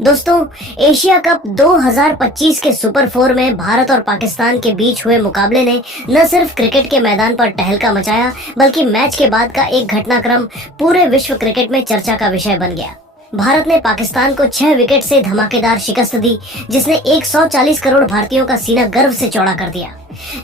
दोस्तों, Asia cup 2025 के super four में भारत और पाकिस्तान के बीच हुए मुकाबले ने न सिर्फ क्रिकेट के मैदान पर तहलका मचाया, बल्कि मैच के बाद का एक घटनाक्रम पूरे विश्व क्रिकेट में चर्चा का विषय बन गया। भारत ने पाकिस्तान को 6 विकेट से धमाकेदार शिकस्त दी, जिसने 140 करोड़ भारतीयों का सीना गर्व से चौड़ा कर दिया।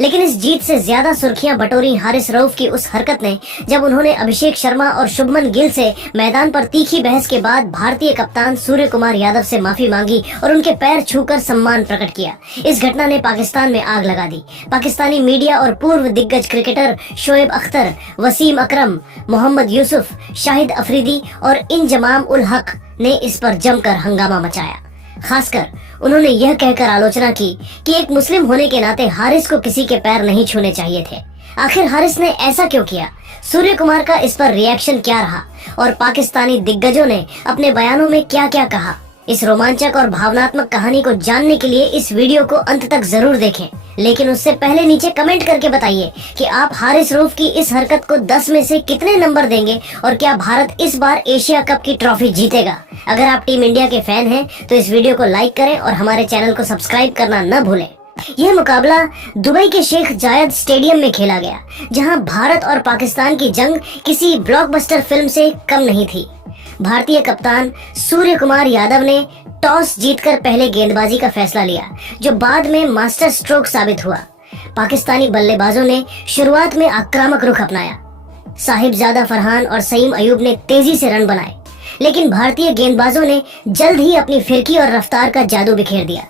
लेकिन इस जीत से ज्यादा सुर्खियां बटोरी हारिस रऊफ की उस हरकत ने, जब उन्होंने अभिषेक शर्मा और शुभमन गिल से मैदान पर तीखी बहस के बाद भारतीय कप्तान सूर्य कुमार यादव से माफी मांगी और उनके पैर छूकर सम्मान प्रकट किया। इस घटना ने पाकिस्तान में आग लगा दी। पाकिस्तानी मीडिया और पूर्व दिग्गज क्रिकेटर शोएब अख्तर, वसीम अकरम, मोहम्मद यूसुफ, शाहिद अफरीदी और इंजमाम उल हक ने इस पर जमकर हंगामा मचाया। खासकर उन्होंने यह कहकर आलोचना की कि एक मुस्लिम होने के नाते हारिस को किसी के पैर नहीं छूने चाहिए थे। आखिर हारिस ने ऐसा क्यों किया? सूर्य कुमार का इस पर रिएक्शन क्या रहा और पाकिस्तानी दिग्गजों ने अपने बयानों में क्या क्या कहा? इस रोमांचक और भावनात्मक कहानी को जानने के लिए इस वीडियो को अंत तक जरूर देखें। लेकिन उससे पहले नीचे कमेंट करके बताइए कि आप हारिस रऊफ की इस हरकत को 10 में से कितने नंबर देंगे और क्या भारत इस बार एशिया कप की ट्रॉफी जीतेगा? अगर आप टीम इंडिया के फैन हैं तो इस वीडियो को लाइक करें और हमारे चैनल को सब्सक्राइब करना न भूलें। यह मुकाबला दुबई के शेख जायद स्टेडियम में खेला गया, जहां भारत और पाकिस्तान की जंग किसी ब्लॉकबस्टर फिल्म से कम नहीं थी। भारतीय कप्तान सूर्य कुमार यादव ने टॉस जीतकर पहले गेंदबाजी का फैसला लिया, जो बाद में मास्टर स्ट्रोक साबित हुआ। पाकिस्तानी बल्लेबाजों ने शुरुआत में आक्रामक रुख अपनाया। साहिबजादा फरहान और सईम अयूब ने तेजी से रन बनाए, लेकिन भारतीय गेंदबाजों ने जल्द ही अपनी फिरकी और रफ्तार का जादू बिखेर दिया।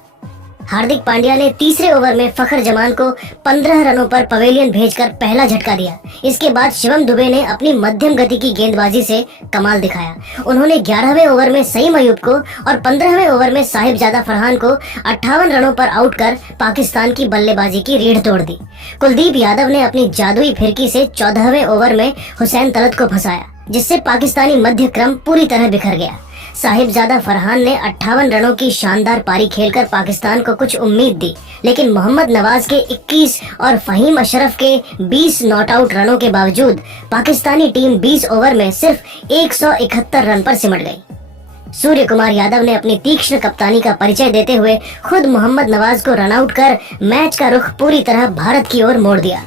हार्दिक पांड्या ने तीसरे ओवर में फखर जमान को 15 रनों पर पवेलियन भेजकर पहला झटका दिया। इसके बाद शिवम दुबे ने अपनी मध्यम गति की गेंदबाजी से कमाल दिखाया। उन्होंने 11वें ओवर में सईम अयूब को और 15वें ओवर में साहिबजादा फरहान को 58 रनों पर आउट कर पाकिस्तान की बल्लेबाजी की रीढ़ तोड़ दी। कुलदीप यादव ने अपनी जादुई फिरकी से 14वें ओवर में हुसैन तलत को फंसाया, जिससे पाकिस्तानी मध्य क्रम पूरी तरह बिखर गया। साहिबजादा फरहान ने 58 रनों की शानदार पारी खेलकर पाकिस्तान को कुछ उम्मीद दी, लेकिन मोहम्मद नवाज के 21 और फहीम अशरफ के 20 नॉट आउट रनों के बावजूद पाकिस्तानी टीम 20 ओवर में सिर्फ 171 रन पर सिमट गई। सूर्य कुमार यादव ने अपनी तीक्ष्ण कप्तानी का परिचय देते हुए खुद मोहम्मद नवाज को रन आउट कर मैच का रुख पूरी तरह भारत की ओर मोड़ दिया।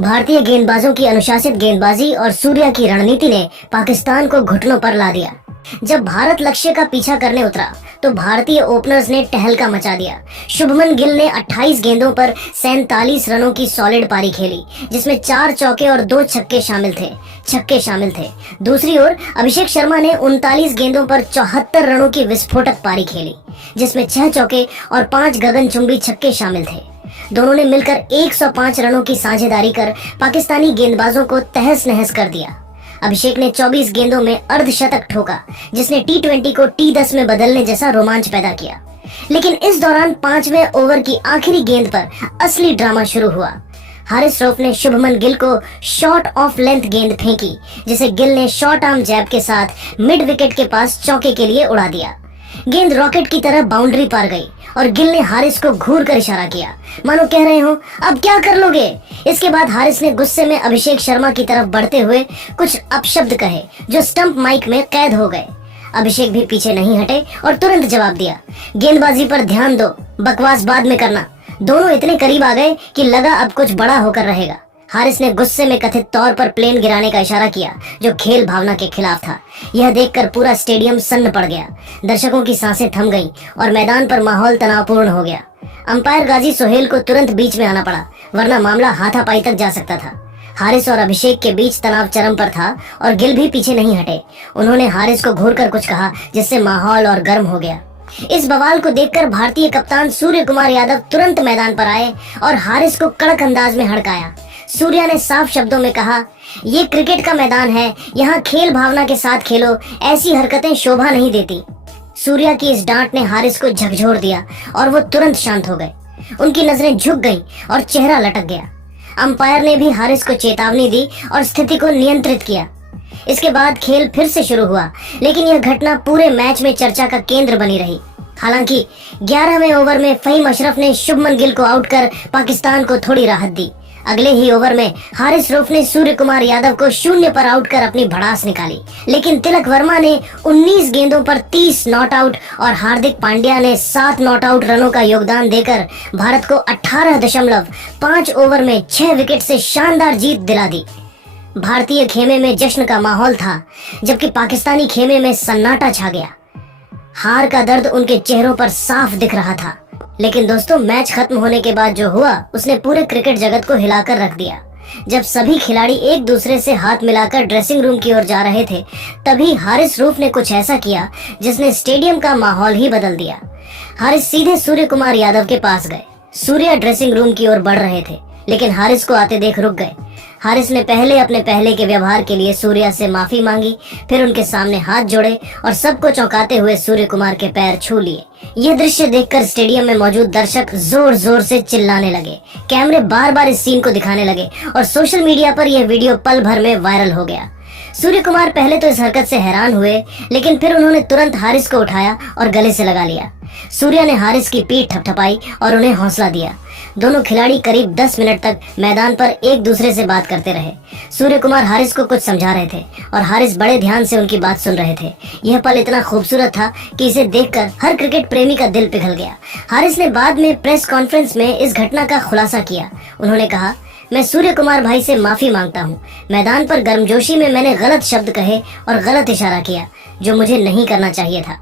भारतीय गेंदबाजों की अनुशासित गेंदबाजी और सूर्या की रणनीति ने पाकिस्तान को घुटनों पर ला दिया। जब भारत लक्ष्य का पीछा करने उतरा तो भारतीय ओपनर्स ने तहलका मचा दिया। शुभमन गिल ने 28 गेंदों पर 47 रनों की सॉलिड पारी खेली, जिसमें 4 चौके और 2 छक्के शामिल थे। दूसरी ओर अभिषेक शर्मा ने 39 गेंदों पर 74 रनों की विस्फोटक पारी खेली, जिसमें 6 चौके और 5 गगनचुंबी छक्के शामिल थे। दोनों ने मिलकर 105 रनों की साझेदारी कर पाकिस्तानी गेंदबाजों को तहस नहस कर दिया। अभिषेक ने 24 गेंदों में अर्धशतक ठोका, जिसने T20 को T10 में बदलने जैसा रोमांच पैदा किया। लेकिन इस दौरान 5वें ओवर की आखिरी गेंद पर असली ड्रामा शुरू हुआ। हारिस रऊफ ने शुभमन गिल को शॉर्ट ऑफ लेंथ गेंद फेंकी, जिसे गिल ने शॉर्ट आर्म जैब के साथ मिड विकेट के पास चौके के लिए उड़ा दिया। गेंद रॉकेट की तरह बाउंड्री पार गई और गिल ने हारिस को घूर कर इशारा किया, मानो कह रहे हो अब क्या कर लोगे। इसके बाद हारिस ने गुस्से में अभिषेक शर्मा की तरफ बढ़ते हुए कुछ अपशब्द कहे, जो स्टंप माइक में कैद हो गए। अभिषेक भी पीछे नहीं हटे और तुरंत जवाब दिया, गेंदबाजी पर ध्यान दो, बकवास बाद में करना। दोनों इतने करीब आ गए कि लगा अब कुछ बड़ा होकर रहेगा। हारिस ने गुस्से में कथित तौर पर प्लेन गिराने का इशारा किया, जो खेल भावना के खिलाफ था। यह देखकर पूरा स्टेडियम सन्न पड़ गया। दर्शकों की सांसें थम गईं और मैदान पर माहौल तनावपूर्ण हो गया। अंपायर गाजी सोहेल को तुरंत बीच में आना पड़ा, वरना मामला हाथापाई तक जा सकता था। हारिस और अभिषेक के बीच तनाव चरम पर था और गिल भी पीछे नहीं हटे। उन्होंने हारिस को घूरकर कुछ कहा, जिससे माहौल और गर्म हो गया। इस बवाल को देखकर भारतीय कप्तान सूर्य कुमार यादव तुरंत मैदान पर आए और हारिस को कड़क अंदाज में हड़काया। सूर्या ने साफ शब्दों में कहा, ये क्रिकेट का मैदान है, यहाँ खेल भावना के साथ खेलो, ऐसी हरकतें शोभा नहीं देती। सूर्या की इस डांट ने हारिस को झकझोर दिया और वो तुरंत शांत हो गए। उनकी नजरें झुक गईं और चेहरा लटक गया। अंपायर ने भी हारिस को चेतावनी दी और स्थिति को नियंत्रित किया। इसके बाद खेल फिर से शुरू हुआ, लेकिन यह घटना पूरे मैच में चर्चा का केंद्र बनी रही। हालांकि 11वें ओवर में फहीम अशरफ ने शुभमन गिल को आउट कर पाकिस्तान को थोड़ी राहत दी। अगले ही ओवर में हारिस रऊफ ने सूर्य कुमार यादव को 0 पर आउट कर अपनी भड़ास निकाली, लेकिन तिलक वर्मा ने 19 गेंदों पर 30 नॉट आउट और हार्दिक पांड्या ने 7 नॉट आउट रनों का योगदान देकर भारत को 18.5 ओवर में 6 विकेट से शानदार जीत दिला दी। भारतीय खेमे में जश्न का माहौल था, जबकि पाकिस्तानी खेमे में सन्नाटा छा गया। हार का दर्द उनके चेहरों पर साफ दिख रहा था। लेकिन दोस्तों, मैच खत्म होने के बाद जो हुआ उसने पूरे क्रिकेट जगत को हिलाकर रख दिया। जब सभी खिलाड़ी एक दूसरे से हाथ मिलाकर ड्रेसिंग रूम की ओर जा रहे थे, तभी हारिस रऊफ ने कुछ ऐसा किया जिसने स्टेडियम का माहौल ही बदल दिया। हारिस सीधे सूर्य कुमार यादव के पास गए। सूर्या ड्रेसिंग रूम की ओर बढ़ रहे थे, लेकिन हारिस को आते देख रुक गए। हारिस ने अपने पहले के व्यवहार के लिए सूर्या से माफी मांगी, फिर उनके सामने हाथ जोड़े और सबको चौंकाते हुए सूर्य कुमार के पैर छू लिए। यह दृश्य देखकर स्टेडियम में मौजूद दर्शक जोर जोर से चिल्लाने लगे। कैमरे बार बार इस सीन को दिखाने लगे और सोशल मीडिया पर यह वीडियो पल भर में वायरल हो गया। सूर्य कुमार पहले तो इस हरकत से हैरान हुए, लेकिन फिर उन्होंने तुरंत हारिस को उठाया और गले से लगा लिया। सूर्या ने हारिस की पीठ थपथपाई और उन्हें हौसला दिया। दोनों खिलाड़ी करीब 10 मिनट तक मैदान पर एक दूसरे से बात करते रहे। सूर्य कुमार हारिस को कुछ समझा रहे थे और हारिस बड़े ध्यान से उनकी बात सुन रहे थे। यह पल इतना खूबसूरत था कि इसे देखकर हर क्रिकेट प्रेमी का दिल पिघल गया। हारिस ने बाद में प्रेस कॉन्फ्रेंस में इस घटना का खुलासा किया। उन्होंने कहा, मैं सूर्य कुमार भाई से माफी मांगता हूँ। मैदान पर गर्मजोशी में मैंने गलत शब्द कहे और गलत इशारा किया, जो मुझे नहीं करना चाहिए था।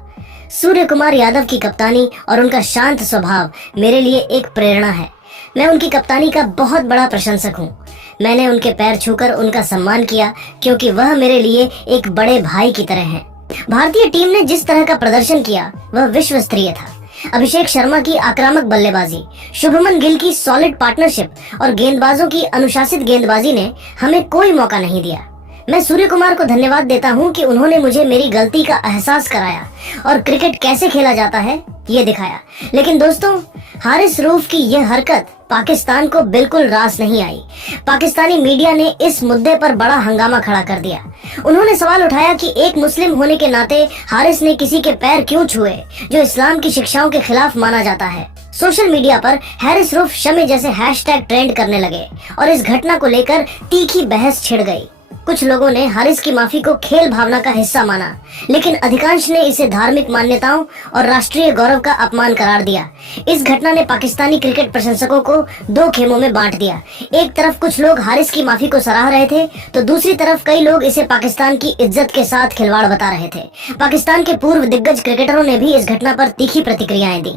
सूर्य कुमार यादव की कप्तानी और उनका शांत स्वभाव मेरे लिए एक प्रेरणा है। मैं उनकी कप्तानी का बहुत बड़ा प्रशंसक हूँ। मैंने उनके पैर छूकर उनका सम्मान किया, क्योंकि वह मेरे लिए एक बड़े भाई की तरह हैं। भारतीय टीम ने जिस तरह का प्रदर्शन किया वह विश्व स्तरीय था। अभिषेक शर्मा की आक्रामक बल्लेबाजी, शुभमन गिल की सॉलिड पार्टनरशिप और गेंदबाजों की अनुशासित गेंदबाजी ने हमें कोई मौका नहीं दिया। मैं सूर्य कुमार को धन्यवाद देता हूं कि उन्होंने मुझे मेरी गलती का एहसास कराया और क्रिकेट कैसे खेला जाता है ये दिखाया। लेकिन दोस्तों, हारिस रऊफ की यह हरकत पाकिस्तान को बिल्कुल रास नहीं आई। पाकिस्तानी मीडिया ने इस मुद्दे पर बड़ा हंगामा खड़ा कर दिया। उन्होंने सवाल उठाया कि एक मुस्लिम होने के नाते हारिस ने किसी के पैर क्यों छुए, जो इस्लाम की शिक्षाओं के खिलाफ माना जाता है। सोशल मीडिया पर हारिस रऊफ शमे जैसे हैशटैग ट्रेंड करने लगे और इस घटना को लेकर तीखी बहस छिड़ गई। कुछ लोगों ने हारिस की माफी को खेल भावना का हिस्सा माना, लेकिन अधिकांश ने इसे धार्मिक मान्यताओं और राष्ट्रीय गौरव का अपमान करार दिया। इस घटना ने पाकिस्तानी क्रिकेट प्रशंसकों को दो खेमों में बांट दिया। एक तरफ कुछ लोग हारिस की माफी को सराह रहे थे, तो दूसरी तरफ कई लोग इसे पाकिस्तान की इज्जत के साथ खिलवाड़ बता रहे थे। पाकिस्तान के पूर्व दिग्गज क्रिकेटरों ने भी इस घटना पर तीखी प्रतिक्रियाएं दी।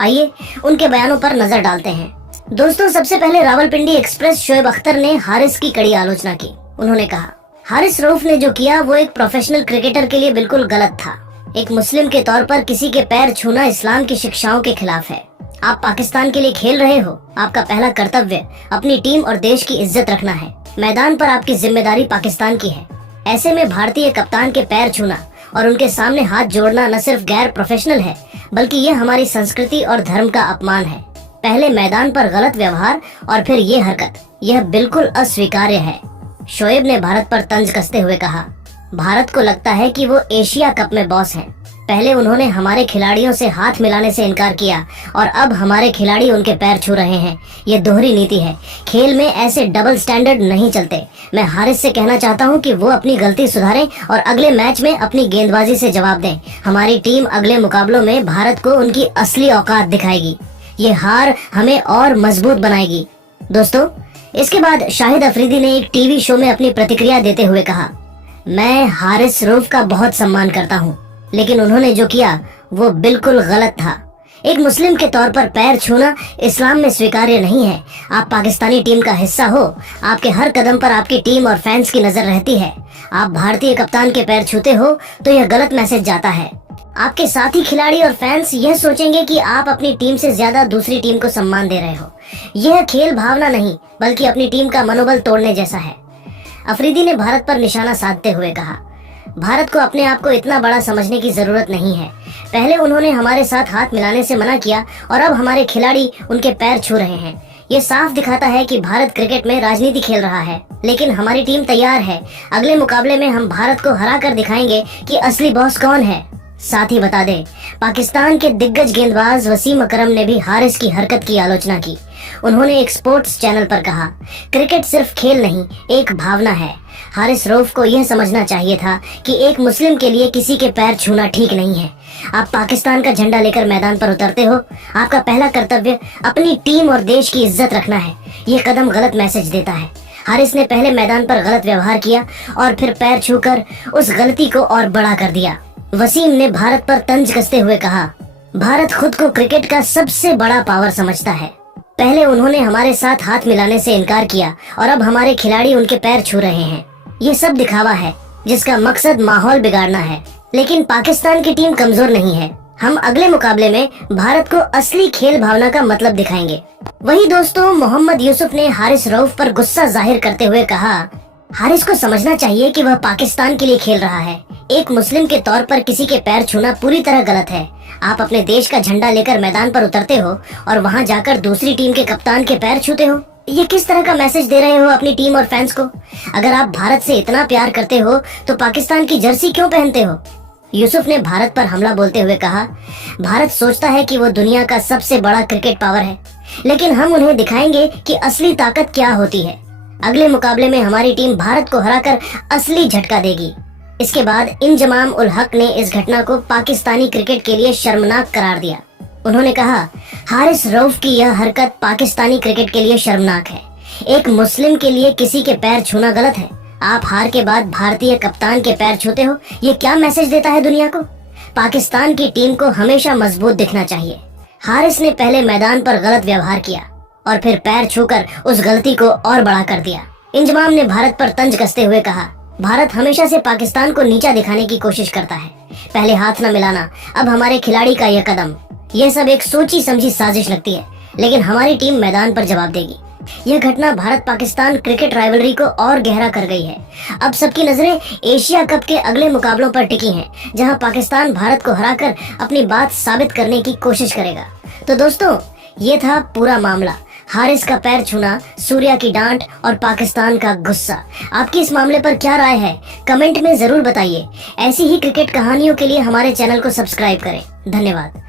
आइए उनके बयानों पर नजर डालते हैं। दोस्तों, सबसे पहले रावलपिंडी एक्सप्रेस शोएब अख्तर ने हारिस की कड़ी आलोचना की। उन्होंने कहा, हारिस रऊफ ने जो किया वो एक प्रोफेशनल क्रिकेटर के लिए बिल्कुल गलत था। एक मुस्लिम के तौर पर किसी के पैर छूना इस्लाम की शिक्षाओं के खिलाफ है। आप पाकिस्तान के लिए खेल रहे हो, आपका पहला कर्तव्य अपनी टीम और देश की इज्जत रखना है। मैदान पर आपकी जिम्मेदारी पाकिस्तान की है। ऐसे में भारतीय कप्तान के पैर छूना और उनके सामने हाथ जोड़ना न सिर्फ गैर प्रोफेशनल है, बल्कि ये हमारी संस्कृति और धर्म का अपमान है। पहले मैदान पर गलत व्यवहार और फिर ये हरकत, यह बिल्कुल अस्वीकार्य है। शोएब ने भारत पर तंज कसते हुए कहा, भारत को लगता है कि वो एशिया कप में बॉस हैं। पहले उन्होंने हमारे खिलाड़ियों से हाथ मिलाने से इनकार किया और अब हमारे खिलाड़ी उनके पैर छू रहे हैं। ये दोहरी नीति है। खेल में ऐसे डबल स्टैंडर्ड नहीं चलते। मैं हारिस से कहना चाहता हूं कि वो अपनी गलती सुधारें और अगले मैच में अपनी गेंदबाजी से जवाब दें। हमारी टीम अगले मुकाबलों में भारत को उनकी असली औकात दिखाएगी। ये हार हमें और मजबूत बनाएगी। दोस्तों, इसके बाद शाहिद अफरीदी ने एक टीवी शो में अपनी प्रतिक्रिया देते हुए कहा, मैं हारिस रऊफ का बहुत सम्मान करता हूँ, लेकिन उन्होंने जो किया वो बिल्कुल गलत था। एक मुस्लिम के तौर पर पैर छूना इस्लाम में स्वीकार्य नहीं है। आप पाकिस्तानी टीम का हिस्सा हो, आपके हर कदम पर आपकी टीम और फैंस की नजर रहती है। आप भारतीय कप्तान के पैर छूते हो तो यह गलत मैसेज जाता है। आपके साथी खिलाड़ी और फैंस यह सोचेंगे कि आप अपनी टीम से ज्यादा दूसरी टीम को सम्मान दे रहे हो। यह खेल भावना नहीं, बल्कि अपनी टीम का मनोबल तोड़ने जैसा है। अफरीदी ने भारत पर निशाना साधते हुए कहा, भारत को अपने आप को इतना बड़ा समझने की जरूरत नहीं है। पहले उन्होंने हमारे साथ हाथ मिलाने से मना किया और अब हमारे खिलाड़ी उनके पैर छू रहे हैं। ये साफ दिखाता है कि भारत क्रिकेट में राजनीति खेल रहा है, लेकिन हमारी टीम तैयार है। अगले मुकाबले में हम भारत को हरा कर दिखाएंगे कि असली बॉस कौन है। साथ ही बता दें, पाकिस्तान के दिग्गज गेंदबाज वसीम अकरम ने भी हारिस की हरकत की आलोचना की। उन्होंने एक स्पोर्ट्स चैनल पर कहा, क्रिकेट सिर्फ खेल नहीं, एक भावना है। हारिस रऊफ को यह समझना चाहिए था कि एक मुस्लिम के लिए किसी के पैर छूना ठीक नहीं है। आप पाकिस्तान का झंडा लेकर मैदान पर उतरते हो, आपका पहला कर्तव्य अपनी टीम और देश की इज्जत रखना है। ये कदम गलत मैसेज देता है। हारिस ने पहले मैदान पर गलत व्यवहार किया और फिर पैर छूकर उस गलती को और बड़ा कर दिया। वसीम ने भारत पर तंज कसते हुए कहा, भारत खुद को क्रिकेट का सबसे बड़ा पावर समझता है। पहले उन्होंने हमारे साथ हाथ मिलाने से इनकार किया और अब हमारे खिलाड़ी उनके पैर छू रहे हैं। ये सब दिखावा है जिसका मकसद माहौल बिगाड़ना है। लेकिन पाकिस्तान की टीम कमजोर नहीं है। हम अगले मुकाबले में भारत को असली खेल भावना का मतलब दिखाएंगे। वही दोस्तों, मोहम्मद यूसुफ ने हारिस रऊफ पर गुस्सा जाहिर करते हुए कहा, हारिस को समझना चाहिए कि वह पाकिस्तान के लिए खेल रहा है। एक मुस्लिम के तौर पर किसी के पैर छूना पूरी तरह गलत है। आप अपने देश का झंडा लेकर मैदान पर उतरते हो और वहां जाकर दूसरी टीम के कप्तान के पैर छूते हो। ये किस तरह का मैसेज दे रहे हो अपनी टीम और फैंस को? अगर आप भारत से इतना प्यार करते हो तो पाकिस्तान की जर्सी क्यों पहनते हो? यूसुफ ने भारत पर हमला बोलते हुए कहा, भारत सोचता है कि वो दुनिया का सबसे बड़ा क्रिकेट पावर है, लेकिन हम उन्हें दिखाएंगे कि असली ताकत क्या होती है। अगले मुकाबले में हमारी टीम भारत को हराकर असली झटका देगी। इसके बाद इंजमाम उल हक ने इस घटना को पाकिस्तानी क्रिकेट के लिए शर्मनाक करार दिया। उन्होंने कहा, हारिस रऊफ की यह हरकत पाकिस्तानी क्रिकेट के लिए शर्मनाक है। एक मुस्लिम के लिए किसी के पैर छूना गलत है। आप हार के बाद भारतीय कप्तान के पैर छूते हो, ये क्या मैसेज देता है दुनिया को? पाकिस्तान की टीम को हमेशा मजबूत दिखना चाहिए। हारिस ने पहले मैदान पर गलत व्यवहार किया और फिर पैर छूकर उस गलती को और बड़ा कर दिया। इंजमाम ने भारत पर तंज कसते हुए कहा, भारत हमेशा से पाकिस्तान को नीचा दिखाने की कोशिश करता है। पहले हाथ न मिलाना, अब हमारे खिलाड़ी का यह कदम, यह सब एक सोची समझी साजिश लगती है, लेकिन हमारी टीम मैदान पर जवाब देगी। यह घटना भारत पाकिस्तान क्रिकेट राइवलरी को और गहरा कर गई है। अब सबकी नजरें एशिया कप के अगले मुकाबलों पर टिकी हैं, जहां पाकिस्तान भारत को हराकर अपनी बात साबित करने की कोशिश करेगा। तो दोस्तों, ये था पूरा मामला। हारिस का पैर छूना, सूर्या की डांट और पाकिस्तान का गुस्सा। आपकी इस मामले पर क्या राय है? कमेंट में जरूर बताइए। ऐसी ही क्रिकेट कहानियों के लिए हमारे चैनल को सब्सक्राइब करें। धन्यवाद।